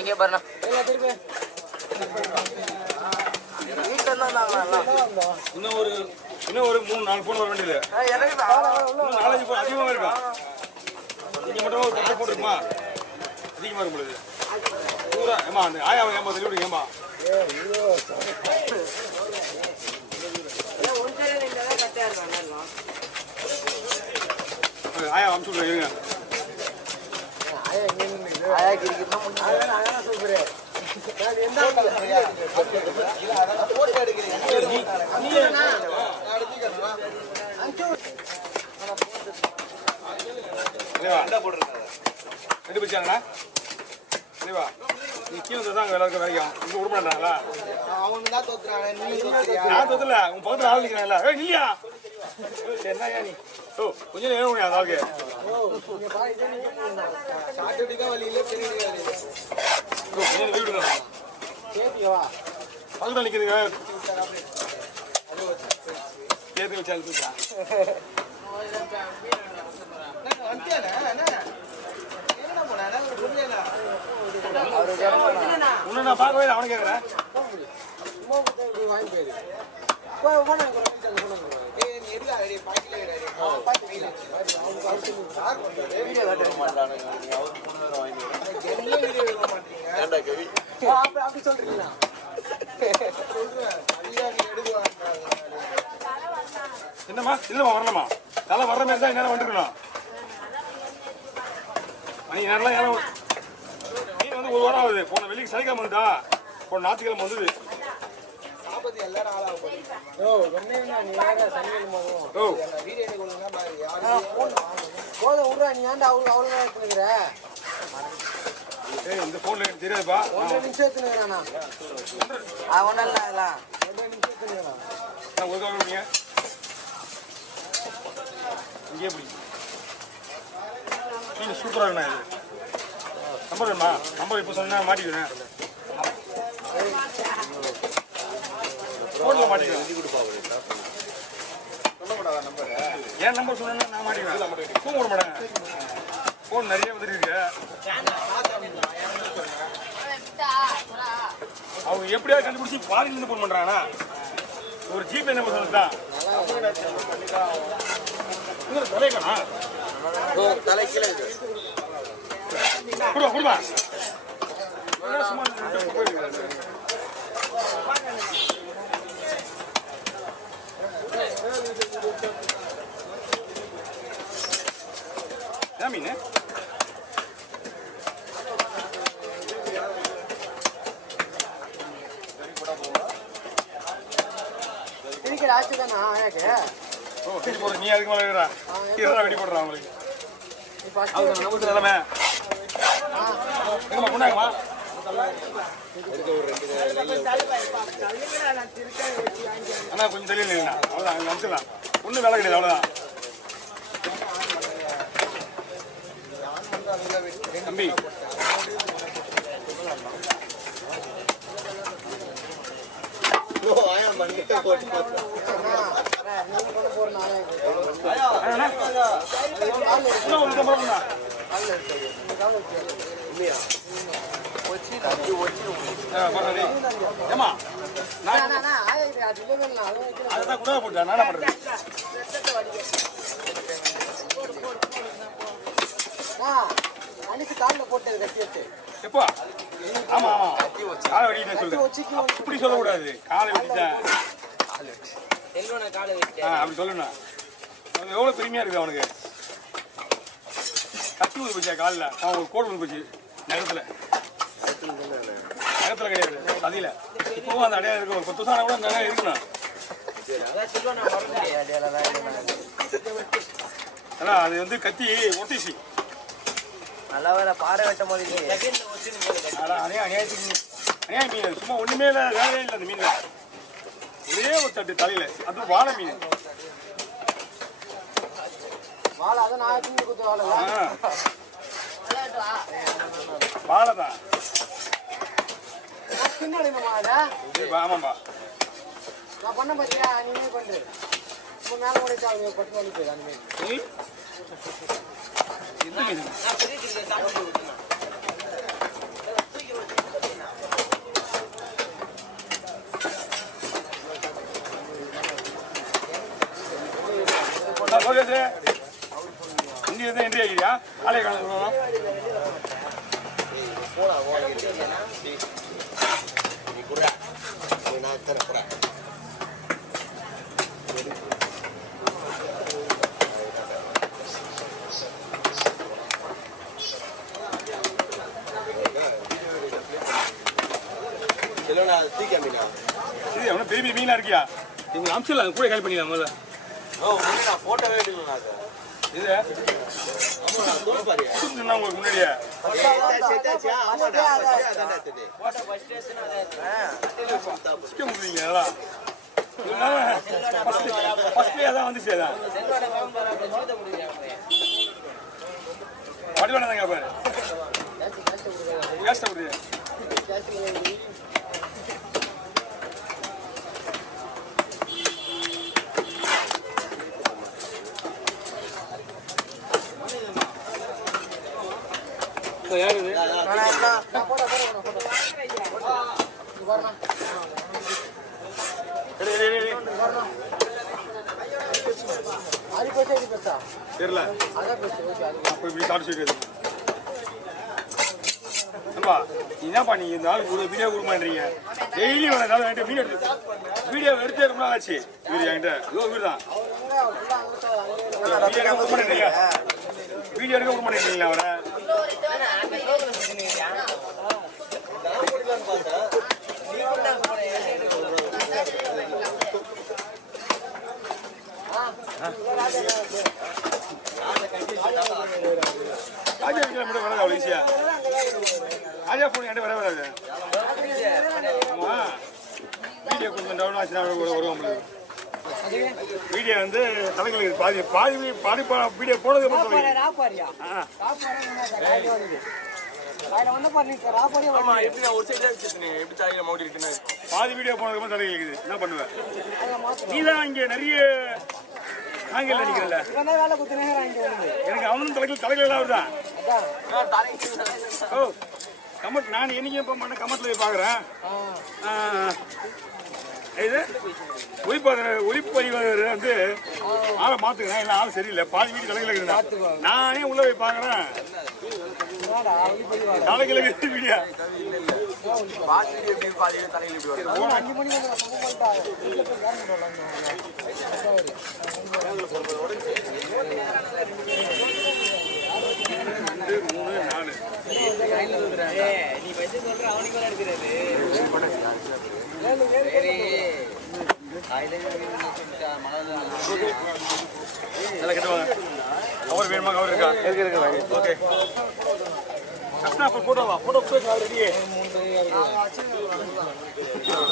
இங்கே பாருண்ணா இன்னும் ஒரு 3-4 போன் வர வேண்டியது. இன்னும் 4-5 போன் அதிகமாக இருக்கும். நீங்க மட்டும் ஒரு 10 போன் இருக்குமா? அதிகமாக இருக்கும் பொழுது பூரா ஏமா அந்த ஆயாவை ஏமா தெளிவு ஏமா ஆயா அமுச்சு விடுங்க இருங்க. ரெண்டு பிடிச்சாங்கண்ணா சரிவா நீ கீழே தான் எல்லாருக்கும் வரைக்கும் இங்கே விடமாட்டாங்களா நான் தோத்துல உன் பக்கத்தில் ஆள் நிற்கிறாங்களா இல்லையா சரி என்ன நீ ஓ கொஞ்சம் நேரம் முடியாது அந்த ஆளுக்கு கொஞ்சம் வீடு பக்கத்தில் நிற்கிறதுங்க சேர்த்து வச்சா நான் பார்க்கவே அவனை கேட்கிறேன் என்னம்மா இல்லம்மா வரலம்மா தலை வர்ற மாதிரி தான் நேரம் வந்துருக்கணும் மணி நேரம்லாம் ஏன்னா மீன் வந்து 1 வாரம் ஆகுது போன வெள்ளிக்கு சனிக்கிழமை வந்துட்டா போன ஞாயிற்றுக்கிழமை வந்தது இந்த போன்ல எனக்கு தெரியாதுப்பா இங்கே எப்படி மீன் சூப்பராக இருக்குண்ணா இது நம்பர் வேணுமா நம்பர் இப்போ சொன்னா மாட்டிக்கிறேன் ஃபோனில் மாட்டிக்கிறேன் என் நம்பர் சொன்னா நான் மாட்டிக்கிறேன் ஃபோன் போட மாட்டேன் ஃபோன் நிறைய வந்துருக்கு அவங்க எப்படியாவது கண்டுபிடிச்சி ஃபாரின்லேருந்து ஃபோன் பண்ணுறாங்கண்ணா ஒரு ஜிபே நம்பர் சொன்னதுதான் தலைக்கணா தலை கீழே கொடுமா கொடுமா ஏன் மீன் நீ அதுக்கு மேலே வெடி போடுறான் அவங்களுக்கு நிலைமை கொண்டாங்கம்மா அண்ணா கொஞ்சம் தெரியல அவ்வளோதான் அங்கே அனுப்பிச்சிடலாம் ஒன்றும் வேலை கிடையாது அவ்வளோதான் தம்பி ஏமா அதான் கூட போட்டேன் நானா பண்றேன் எப்போ ஆமா ஆமா காலை வெட்டிட்டேன் சொல்லு அப்படி சொல்லக்கூடாது காலை வெட்டிட்டேன் அப்படி சொல்லணும் அவனுக்கு எவ்வளோ பெருமையா இருக்குது அவனுக்கு கத்தி ஊதி போச்சா காலில் அவன் ஒரு கோடு ஊதி போச்சு நகரத்தில் கிடையாது அதில் இப்போவும் அந்த அடையாளம் இருக்கு ஒரு 10 வருஷம் கூட அந்த அடையாளம் இருக்கணும் அதான் அது வந்து கத்தி ஒட்டிச்சு நல்லா வேற பாறை வெட்டும் போது அநியாய மீன் சும்மா ஒண்ணுமே இல்லை வேலையே இல்லை அந்த மீன்ல ஒரே ஒரு தட்டு தலையில அது வாழை மீன் வாழைதான் ஆமாம்பா நான் பண்ண பாத்தியா நீங்க பண்ற மேல முடிச்சா பட்டு வந்து போய் அந்த மீன் இது அவன பெரிய மீனா இருக்கியா நீங்க அம்சலாம் கூட கால் பண்ணிடலாம் முதல்ல இது உங்களுக்கு முன்னாடியே சிக்க முடியுங்களா அதான் வந்துச்சு அதான் வடி வேணாங்க பாரு கேஸ்ட் வருது யாரு தெரியல என்னப்பா நீங்க இந்த ஆள் வீடியோ கொடுக்க மாட்டீங்க டெய்லி வீடியோ எடுத்து ரொம்ப நாள் ஆச்சு வீடு என்கிட்ட வீடு தான் வீடியோ எடுக்க கொடுக்க மாட்டேங்கிறீங்களா அவரை ஆஜா வீட்டில் மட்டும் வராது அவ்வளோ ஈஸியா ஆஜா ஃபோன் என்கிட்ட வராது ஆமாம் வீடியோ கொஞ்சம் டவுன் ஆச்சுன்னா வருவோம் வீடியோ வந்து தலைகளுக்கு பாதி பாதி பாதி வீடியோ போனது பாதி வீடியோ போனதுக்கு தலை இருக்குது என்ன பண்ணுவேன் நீ தான் இங்கே நிறைய நாங்கள் நினைக்கிறல எனக்கு அவனும் தலைகள் எல்லாம் வருதான் ஓ கமெண்ட் நான் என்னைக்கு இப்போ பண்ண கமெண்ட்ல போய் பார்க்குறேன் இது ஒளிப்பதிவர் வந்து ஆளை மாத்துக்கிறேன் இல்லை ஆள் சரியில்லை பாதி வீடு தலைகளை இருக்குதா நானே உள்ள போய் பார்க்குறேன் தலைகளுக்கு வீடியா கவர் வேணுமா கவர் இருக்கா இருக்கு ஓகே போட்டோவா போட்டோ